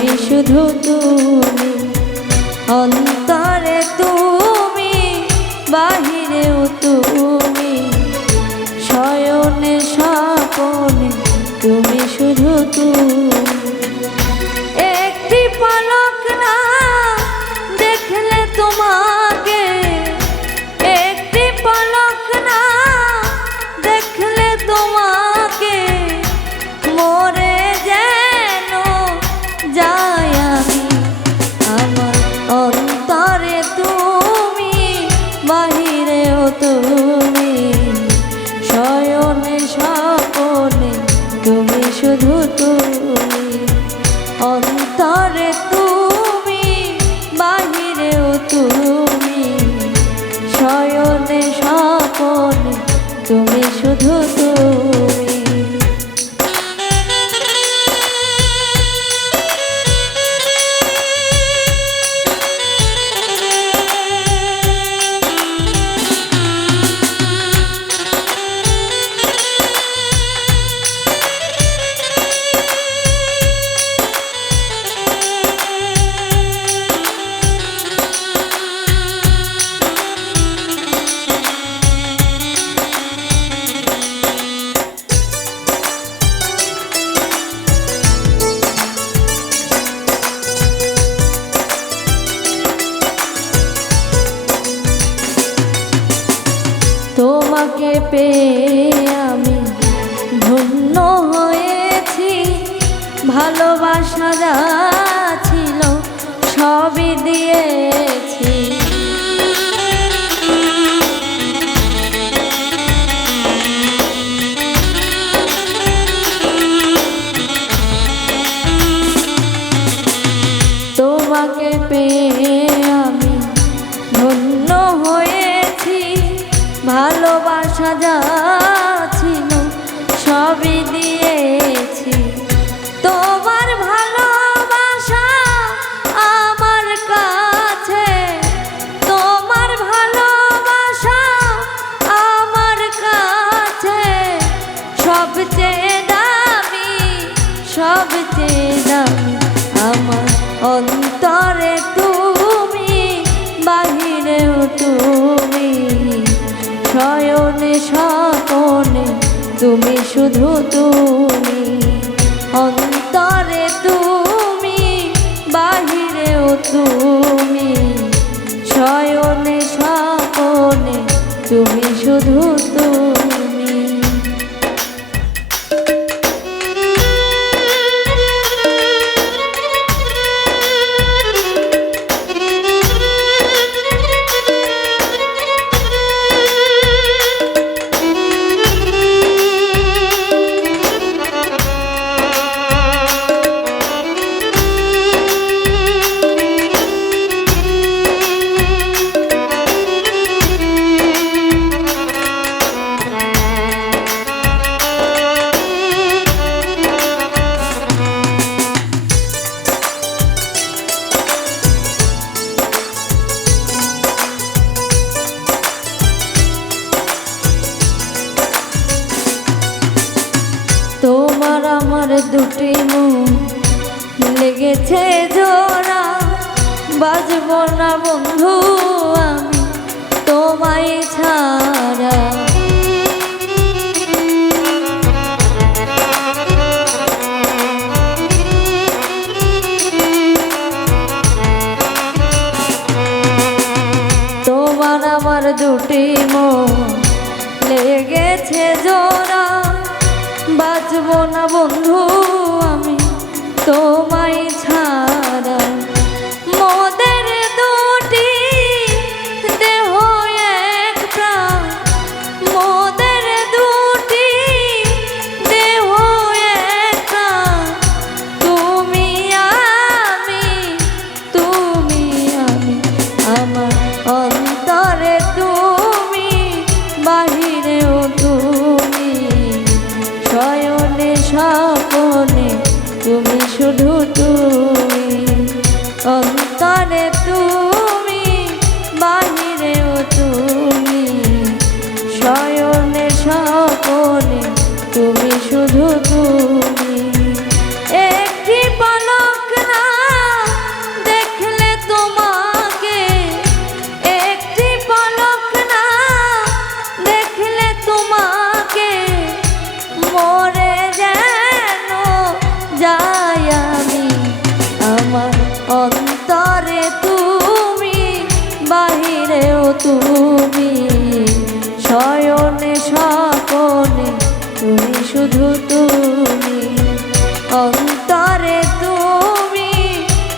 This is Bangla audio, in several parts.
তুমি শুধু তুমি, অন্তরে তুমি, বাহিরেও তুমি, শয়নে স্বপনে তুমি শুধু তুমি। একটি পলক না দেখলে তোমাকে, একটি পলক না দেখলে তোমাকে, মরে যেন যাই আমি। আমার অন্তরে তুমি, বাহিরেও তুমি, শয়নে স্বপনে তুমি শুধু তুমি, অন্তরে তুমি, বাহিরেও তুমি, শয়নে স্বপনে তুমি শুধু তুমি। তোমাকে পেয়ে আমি ধন্য হয়েছি, ভালোবাসা যা ছিল সবই দিয়েছি। তোমাকে পেয়ে আমি ধন্য হয়েছি, ভালোবাসা যা ছিল সবই দিয়েছি। তোমার ভালোবাসা আমার কাছে, তোমার ভালোবাসা আমার কাছে সবচেয়ে দামি, সবচেয়ে দামি। আমার অন্তরে তুমি, বাহিরেও তুমি, শয়নে স্বপনে তুমি শুধু তুমি, অন্তরে তুমি, বাহিরেও তুমি, শয়নে স্বপনে তুমি শুধু তুমি। তোমার আমার দুটি মন লেগেছে জোড়া, বাজব না বন্ধু আমি তোমায় ছাড়া। তোমার আমার দুটি মন লেগেছে জোড়া, বাঁচব না বন্ধু আমি তোমায় ছাড়া। মোদের দুটি দেহ এক প্রাণ, মোদের দুটি দেহ এক প্রাণ, তুমি আমি, তুমি আমি। আমার অন্তরে তুমি, বাহিরেও তুমি, শয়নে স্বপনে তুমি শুধু তুমি, শয়নে স্বপনে তুমি, শুধু তুমি, অন্তরে তুমি,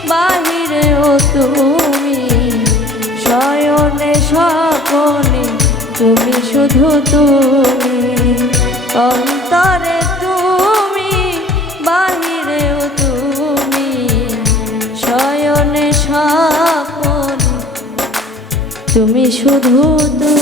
বাহিরেও তুমি, শয়নে স্বপনে তুমি, শুধু তুমি, অন্তরে তুমি, বাহিরেও তুমি, শয়নে স্বপনে তুমি, শুধু তুমি।